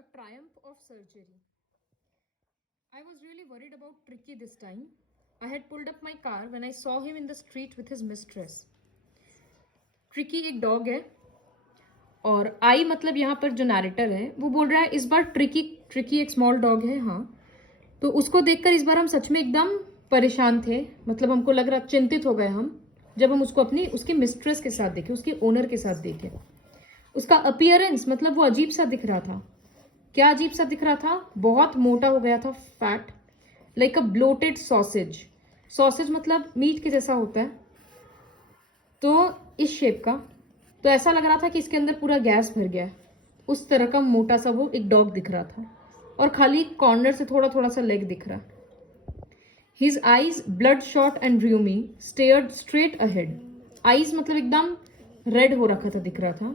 A triumph of surgery. I was really worried about Tricky this time. I had pulled up my car when I saw him in the street with his mistress. Tricky एक dog है और आई मतलब यहाँ पर जो narrator है वो बोल रहा है इस बार ट्रिकी एक स्मॉल डॉग है। हाँ, तो उसको देखकर इस बार हम सच में एकदम परेशान थे। मतलब हमको लग रहा, चिंतित हो गए हम जब हम उसको उसकी मिस्ट्रेस के साथ देखे, उसके ओनर के साथ देखे। उसका अपीयरेंस मतलब वो अजीब सा दिख रहा था। क्या अजीब सा दिख रहा था? बहुत मोटा हो गया था, फैट, लाइक अ ब्लोटेड सॉसेज। सॉसेज मतलब मीट के जैसा होता है, तो इस शेप का। तो ऐसा लग रहा था कि इसके अंदर पूरा गैस भर गया है। उस तरह का मोटा सा वो एक डॉग दिख रहा था और खाली कॉर्नर से थोड़ा थोड़ा सा लेग दिख रहा। His eyes, bloodshot and rheumy, stared straight ahead. Eyes मतलब एकदम रेड हो रखा था, दिख रहा था।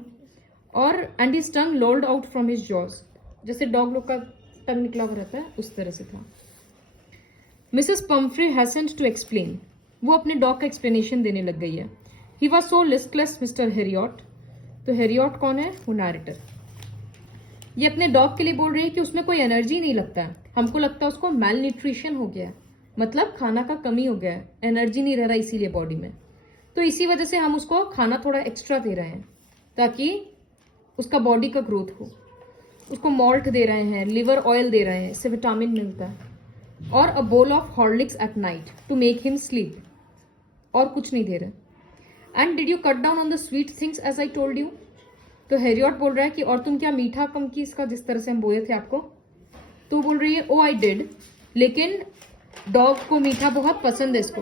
और and his tongue lolled out from his jaws. जैसे डॉग लोग का टंग निकला हुआ रहता है उस तरह से था। Mrs Pumphrey hastened to explain. वो अपने डॉग का एक्सप्लेनेशन देने लग गई है। He was so listless Mr Herriot. तो हेरियट कौन है? वो नैरेटर। ये अपने डॉग के लिए बोल रही है कि उसमें कोई एनर्जी नहीं लगता है। हमको लगता है उसको मेल न्यूट्रिशन हो गया है, मतलब खाना का कमी हो गया है, एनर्जी नहीं रह रहा इसीलिए बॉडी में। तो इसी वजह से हम उसको खाना थोड़ा एक्स्ट्रा दे रहे हैं ताकि उसका बॉडी का ग्रोथ हो। उसको मॉल्ट दे रहे हैं, लिवर ऑयल दे रहे हैं, इससे विटामिन मिलता है। और a bowl of Horlicks at night to make him sleep. और कुछ नहीं दे रहे। And did you cut down on the sweet things as I told you. तो हेरियट बोल रहा है कि और तुम क्या मीठा कम की इसका, जिस तरह से हम बोले थे आपको। तो बोल रही है ओ आई डिड, लेकिन डॉग को मीठा बहुत पसंद है। इसको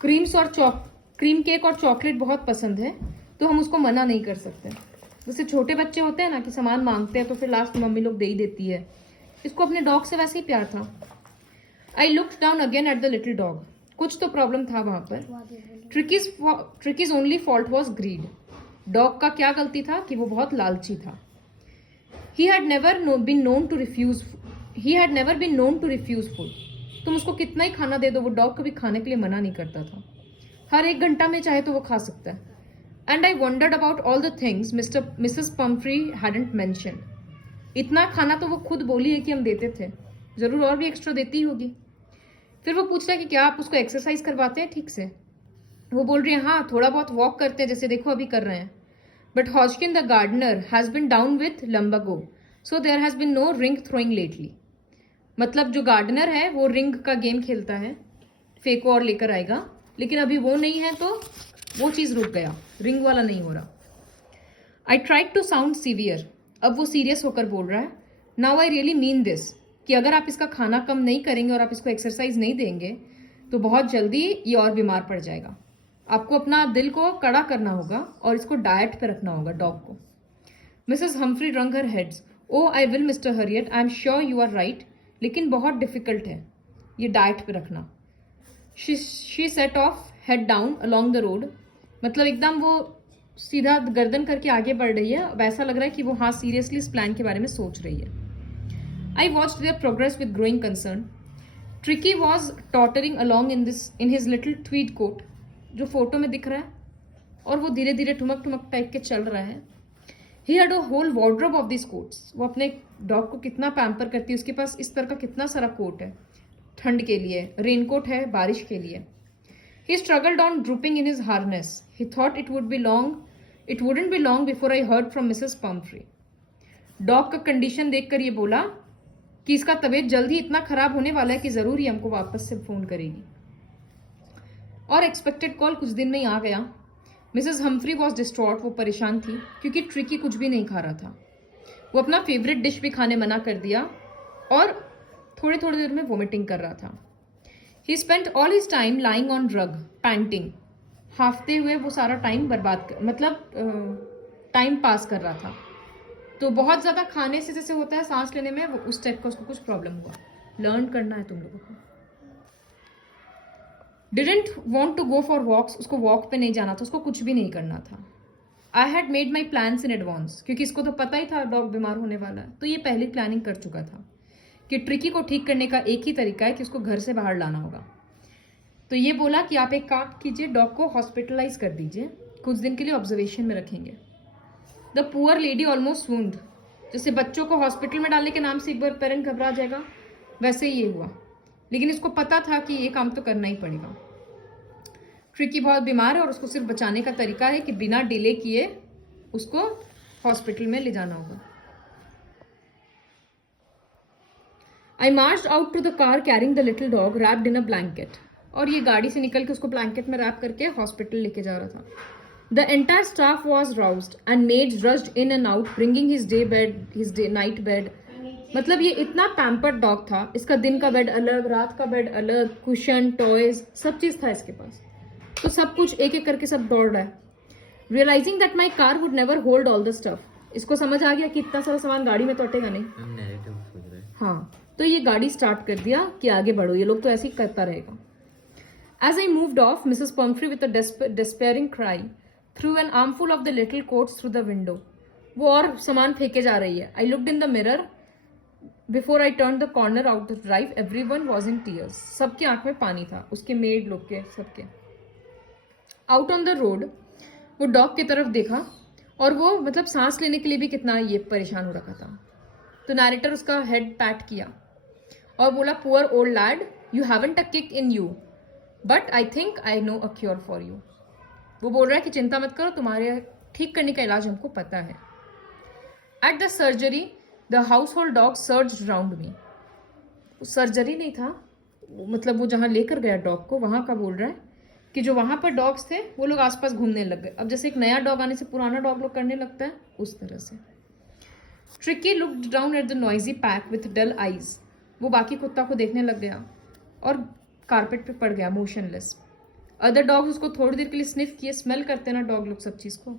क्रीम केक और चॉकलेट बहुत पसंद है, तो हम उसको मना नहीं कर सकते। जैसे छोटे बच्चे होते हैं ना कि सामान मांगते हैं तो फिर लास्ट मम्मी लोग दे ही देती है। इसको अपने डॉग से वैसे ही प्यार था। I looked down again at the little dog. कुछ तो प्रॉब्लम था वहां पर। Tricki's only fault was greed. Dog का क्या गलती था कि वो बहुत लालची था। He had never been known to refuse food. तुम उसको कितना ही खाना दे दो, वो डॉग कभी खाने के लिए मना नहीं करता था। हर 1 घंटा में चाहे तो वो खा सकता है। And I wandered about all the things Mrs Pomfrey hadn't mention. इतना खाना तो वो खुद बोली है कि हम देते थे, जरूर और भी एक्स्ट्रा देती होगी। फिर वो पूछ रहा है कि क्या आप उसको एक्सरसाइज करवाते हैं ठीक से। वो बोल रही है हाँ, थोड़ा बहुत वॉक करते हैं, जैसे देखो अभी कर रहे हैं। But Hodgkin the gardener has been down with lumbago, so there has been no ring throwing lately. मतलब जो गार्डनर है वो रिंग का गेम खेलता है, फेंको और लेकर आएगा, लेकिन अभी वो नहीं है तो वो चीज रुक गया, रिंग वाला नहीं हो रहा। I tried to sound severe. अब वो सीरियस होकर बोल रहा है now I really mean this, कि अगर आप इसका खाना कम नहीं करेंगे और आप इसको एक्सरसाइज नहीं देंगे तो बहुत जल्दी ये और बीमार पड़ जाएगा। आपको अपना दिल को कड़ा करना होगा और इसको डाइट पे रखना होगा डॉग को। Mrs Humphrey wrung her hands. Oh I will Mr Herriot, I am sure you are right, लेकिन बहुत डिफिकल्ट है ये डाइट पे रखना। She set off head down along the road. मतलब एकदम वो सीधा गर्दन करके आगे बढ़ रही है। अब ऐसा लग रहा है कि वो हाँ सीरियसली इस प्लान के बारे में सोच रही है। I watched their progress with growing concern. Tricki was tottering along in his little tweed coat, जो फोटो में दिख रहा है, और वो धीरे धीरे ठुमक ठुमक टाइप के चल रहा है। He had a whole wardrobe of this coats. वो अपने डॉग को कितना पैम्पर करती है, उसके पास इस तरह का कितना सारा कोट है, ठंड के लिए, रेनकोट है बारिश के लिए। He struggled on drooping in his harness. He thought it wouldn't be long before I heard from Mrs. Pumphrey. Dog का कंडीशन देखकर ये बोला कि इसका तबीयत जल्द ही इतना खराब होने वाला है कि जरूर ही हमको वापस से फोन करेगी। और एक्सपेक्टेड कॉल कुछ दिन में ही आ गया। Mrs Humphry was distraught. वो परेशान थी क्योंकि ट्रिकी कुछ भी नहीं खा रहा था। वो अपना फेवरेट डिश भी खाने मना कर दिया और थोड़ी थोड़ी देर में वोमिटिंग कर रहा था। He spent all his time lying on rug, panting. हाफते हुए वो सारा टाइम टाइम पास कर रहा था। तो बहुत ज़्यादा खाने से जैसे होता है सांस लेने में, वो उस टाइप का उसको कुछ प्रॉब्लम हुआ। लर्न करना है तुम लोगों को। Didn't want to go for walks. उसको वॉक पे नहीं जाना था, उसको कुछ भी नहीं करना था। I had made my plans in advance, क्योंकि इसको तो पता ही था डॉग बीमार होने वाला है, तो ये पहले प्लानिंग कर चुका था कि ट्रिकी को ठीक करने का एक ही तरीका है कि उसको घर से बाहर लाना होगा। तो ये बोला कि आप एक काम कीजिए, डॉग को हॉस्पिटलाइज कर दीजिए, कुछ दिन के लिए ऑब्जर्वेशन में रखेंगे। The poor lady almost wound. जैसे बच्चों को हॉस्पिटल में डालने के नाम से एक बार पेरेंट घबरा जाएगा, वैसे ही ये हुआ। लेकिन इसको पता था कि ये काम तो करना ही पड़ेगा। ट्रिकी बहुत बीमार है और उसको सिर्फ बचाने का तरीका है कि बिना डिले किए उसको हॉस्पिटल में ले जाना होगा। I marched out to the car carrying the little dog wrapped in a blanket. और ये गाड़ी से निकल के उसको ब्लैंकेट में रैप करके हॉस्पिटल लेके जा रहा था। The entire staff was roused and maids rushed in and out bringing his day night bed. मतलब ये इतना पैम्पर्ड डॉग था, इसका दिन का बेड अलग, रात का बेड अलग, कुशन, टॉयज, सब चीज था इसके पास। तो सब कुछ एक एक करके सब दौड़ रहा है। Realising that my car would never hold all the stuff, इसको समझ आ गया कि इतना सारा सामान गाड़ी में तो अटेगा नहीं। हाँ, तो ये गाड़ी स्टार्ट कर दिया कि आगे बढ़ो, ये लोग तो ऐसे ही करता रहेगा। As I moved off, Mrs. Pumphrey with a despairing cry threw an armful of the little coats through the window. वो और सामान फेंके जा रही है। I looked in the mirror before I turned the corner out the drive. Everyone was in tears. सबकी आंख में पानी था, उसके मेड लोग के, सबके। Out on the road, वो डॉग की तरफ देखा और वो मतलब सांस लेने के लिए भी कितना ये परेशान हो रखा था। तो नैरेटर उसका हेड पैट किया और बोला, poor old lad, you haven't a kick in you, but I think I know a cure for you. वो बोल रहा है कि चिंता मत करो, तुम्हारे ठीक करने का इलाज हमको पता है। At the surgery the house hold dog surged round me. Surgery नहीं था, मतलब वो जहाँ लेकर गया डॉग को वहाँ का बोल रहा है कि जो वहाँ पर डॉग्स थे वो लोग आसपास घूमने लग गए। अब जैसे एक नया डॉग आने से पुराना डॉग लोग करने लगता है, उस तरह से। Tricki looked down at the noisy pack with dull eyes. वो बाकी कुत्ता को देखने लग गया और कारपेट पे पड़ गया मोशनलेस। अदर डॉग्स उसको थोड़ी देर के लिए स्निफ किए, स्मेल करते ना डॉग लोग सब चीज़ को,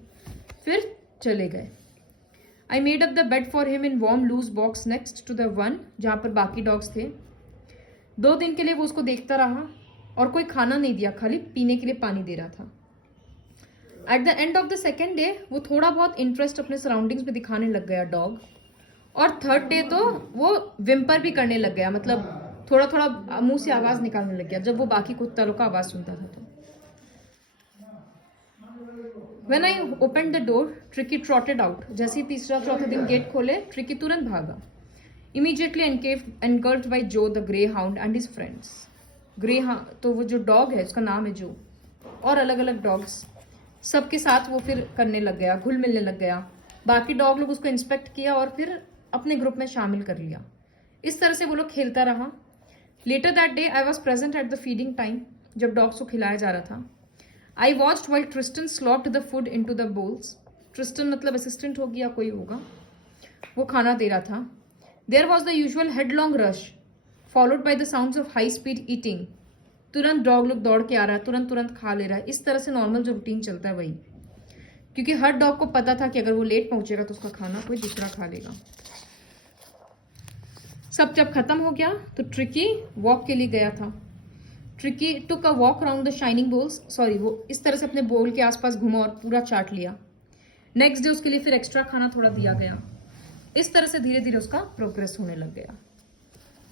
फिर चले गए। I made up the bed for him in warm loose box next to the one जहाँ पर बाकी डॉग्स थे। 2 दिन के लिए वो उसको देखता रहा और कोई खाना नहीं दिया, खाली पीने के लिए पानी दे रहा था। At the end of the second day वो थोड़ा बहुत इंटरेस्ट अपने सराउंडिंग्स में दिखाने लग गया डॉग। और थर्ड डे तो वो विम्पर भी करने लग गया, मतलब थोड़ा थोड़ा मुंह से आवाज निकालने लग गया जब वो बाकी कुत्ता लोग का आवाज सुनता था। तो when I open the door Tricki trotted out. जैसे ही तीसरा चौथा दिन गेट खोले, ट्रिकी तुरंत भागा। इमीडिएटली एनकर्ड बाई जो the grey hound and his friends. Grey तो वो जो डॉग है उसका नाम है जो, और अलग अलग डॉग्स सबके साथ वो फिर करने लग गया, घुल मिलने लग गया। बाकी डॉग लोग उसको इंस्पेक्ट किया और फिर अपने ग्रुप में शामिल कर लिया। इस तरह से वो लोग खेलता रहा। Later that day I was present at the feeding time, जब डॉग्स को खिलाया जा रहा था। I watched while Tristan slopped the food into the bowls. Tristan मतलब असिस्टेंट होगी या कोई होगा, वो खाना दे रहा था। There was the usual headlong rush followed by the sounds of high speed eating. तुरंत डॉग लोग दौड़ के आ रहा है, तुरंत तुरंत खा ले रहा है। इस तरह से नॉर्मल जो रूटीन चलता है वही, क्योंकि हर डॉग को पता था कि अगर वो लेट पहुंचेगा तो उसका खाना कोई दूसरा खा लेगा। सब जब खत्म हो गया तो ट्रिकी वॉक के लिए गया था। Tricki took a walk around the shining bowls. Sorry, वो इस तरह से अपने बोल के आसपास घुमा और पूरा चाट लिया। नेक्स्ट डे उसके लिए फिर एक्स्ट्रा खाना थोड़ा दिया गया। इस तरह से धीरे धीरे उसका प्रोग्रेस होने लग गया।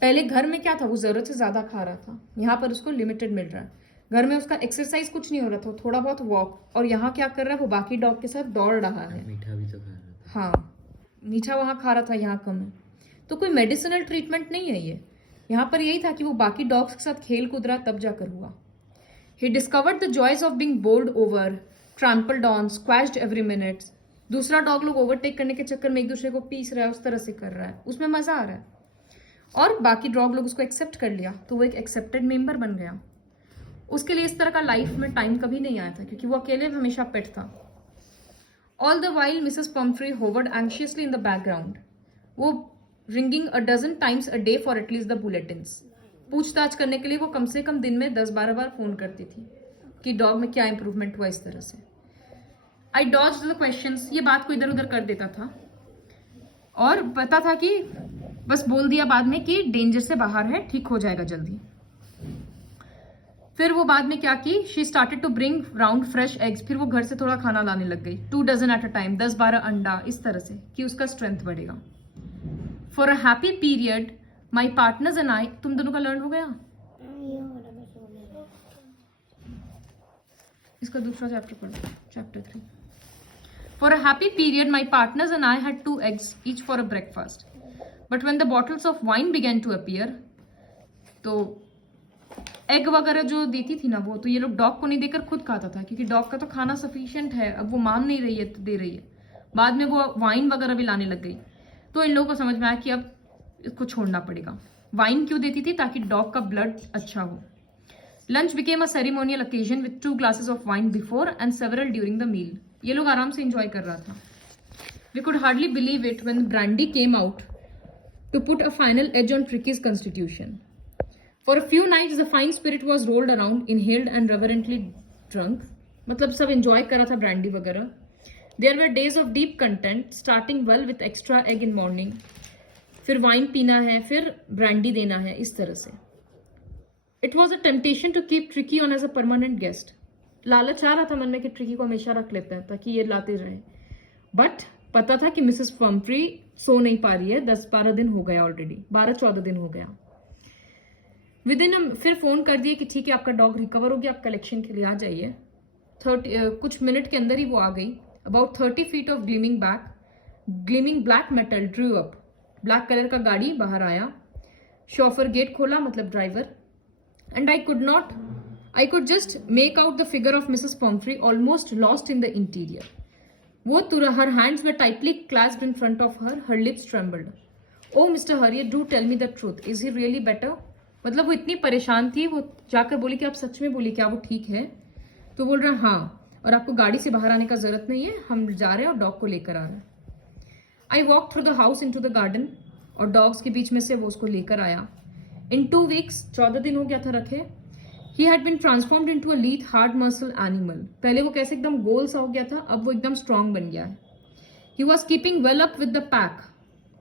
पहले घर में क्या था, वो जरूरत से ज्यादा खा रहा था, यहाँ पर उसको लिमिटेड मिल रहा है। घर में उसका एक्सरसाइज कुछ नहीं हो रहा था, थोड़ा बहुत वॉक। और यहाँ क्या कर रहा है, वो बाकी डॉग के साथ दौड़ रहा है। मीठा भी तो खा रहा था। हाँ, मीठा वहाँ खा रहा था, यहाँ कम है। तो कोई मेडिसिनल ट्रीटमेंट नहीं है ये, यहाँ पर यही था कि वो बाकी डॉग्स के साथ खेल कूद रहा, तब जाकर हुआ। He discovered the joys of being bowled over, trampled on, squashed every minute. दूसरा डॉग लोग ओवरटेक करने के चक्कर में एक दूसरे को पीस रहा है, उस तरह से कर रहा है, उसमें मजा आ रहा है। और बाकी डॉग लोग उसको एक्सेप्ट कर लिया, तो वो एक एक्सेप्टेड मेंबर बन गया। उसके लिए इस तरह का लाइफ में टाइम कभी नहीं आया था, क्योंकि वो अकेले हमेशा पेट था। All the while Mrs Pumphrey hovered anxiously in the background. वो ringing a dozen times a day for at least the bulletins. पूछताछ करने के लिए वो कम से कम दिन में 10-12 बार फोन करती थी कि डॉग में क्या इंप्रूवमेंट हुआ। इस तरह से आई डॉज्ड द क्वेश्चंस। ये बात को इधर उधर कर देता था और पता था कि बस बोल दिया बाद में कि डेंजर से बाहर है, ठीक हो जाएगा जल्दी। फिर वो बाद में क्या की, she started to bring round fresh eggs. फिर वो घर से थोड़ा खाना लाने लग गई, 2 डजन एट अ टाइम, 10-12 अंडा, इस तरह से कि उसका स्ट्रेंथ बढ़ेगा। For a happy period my partners and I. तुम दोनों का लर्न हो गया, इसका दूसरा चैप्टर पढ़ो, chapter 3। For a happy period, my partners and I had 2 eggs each for a breakfast. But when the bottles of wine began to appear, तो egg वगैरह जो देती थी ना वो, तो ये लोग डॉग को नहीं देकर खुद खाता था, क्योंकि डॉग का तो खाना सफिशिएंट है, अब वो मान नहीं रही है तो दे रही है। बाद में वो वाइन वगैरह भी लाने लग गई, तो इन लोगों को समझ में आया कि अब इसको छोड़ना पड़ेगा। वाइन क्यों देती थी? ताकि डॉग का ब्लड अच्छा हो। Lunch became a ceremonial occasion with 2 glasses of wine before and several during the meal. ये लोग आराम से एंजॉय कर रहा था। We could hardly believe it when brandy came out to put a final edge on Tricky's constitution. For a few nights, the fine spirit was rolled around, inhaled and reverently drunk. मतलब सब enjoy कर रहा था brandy वगैरह। There were days of deep content, starting well with extra egg in morning. फिर wine पीना है, फिर brandy देना है, इस तरह से। It was a temptation to keep Tricky on as a permanent guest. लालच आ रहा था मन में कि ट्रिकी को हमेशा रख लेते हैं ताकि ये लाते रहे। बट पता था कि मिसेस पम्फ्री सो नहीं पा रही है, 10-12 दिन हो गया ऑलरेडी, 12-14 दिन हो गया। फिर फोन कर दिए कि ठीक है आपका डॉग रिकवर हो गया, आप कलेक्शन के लिए आ जाइए। कुछ मिनट के अंदर ही वो आ गई। About 30 feet of gleaming black metal Drew up. Black colour का गाड़ी बाहर आया। शॉफर गेट खोला, मतलब driver. And I could just make out the figure of Mrs. Pomfrey almost lost in the interior. Her hands were tightly clasped in front of her. Her lips trembled. Oh, Mr. Harriet, do tell me the truth. Is he really better? मतलब वो इतनी परेशान थी, वो जाकर बोली कि आप सच में बोली क्या वो ठीक है? तो बोल रहा हाँ, और आपको गाड़ी से बाहर आने का जरूरत नहीं है, हम जा रहे हैं और डॉग को लेकर आ रहे हैं। I walked through the house into the garden, और डॉग्स के बीच में से वो उसको लेकर आया। In 2 weeks, 14 दिन हो गया था रखे। He had been transformed into a lean, hard muscle animal. पहले वो कैसे एकदम गोल सा हो गया था, अब वो एकदम स्ट्रॉन्ग बन गया है। He was keeping well up with the pack.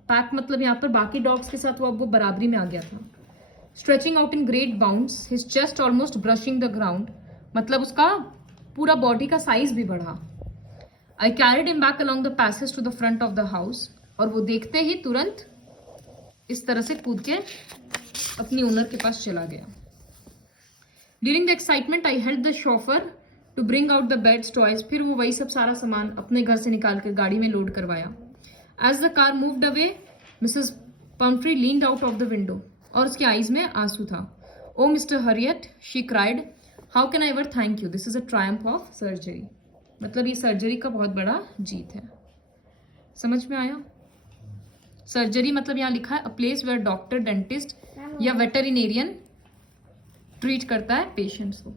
Pack मतलब यहाँ पर बाकी डॉग्स के साथ वो अब वो बराबरी में आ गया था। Stretching out in great bounds, his chest almost brushing the ground. मतलब उसका पूरा बॉडी का साइज भी बढ़ा। I carried him back along the passage to the front of the house. और वो देखते ही तुरंत इस तरह से कूद के अपनी ओनर के पास चला गया। During the excitement, I helped the chauffeur to bring out the beds, toys. फिर वो वही सब सारा सामान अपने घर से निकाल कर गाड़ी में लोड करवाया। As the car moved away, Mrs. Pumphrey leaned out of the window. और उसकी आईज में आंसू था। Oh, Mr. Harriet, she cried. How can I ever thank you? This is a triumph of surgery. मतलब ये surgery का बहुत बड़ा जीत है। समझ में आया? सर्जरी मतलब यहाँ लिखा है a place where doctor, dentist या veterinarian ट्रीट करता है पेशेंट्स को।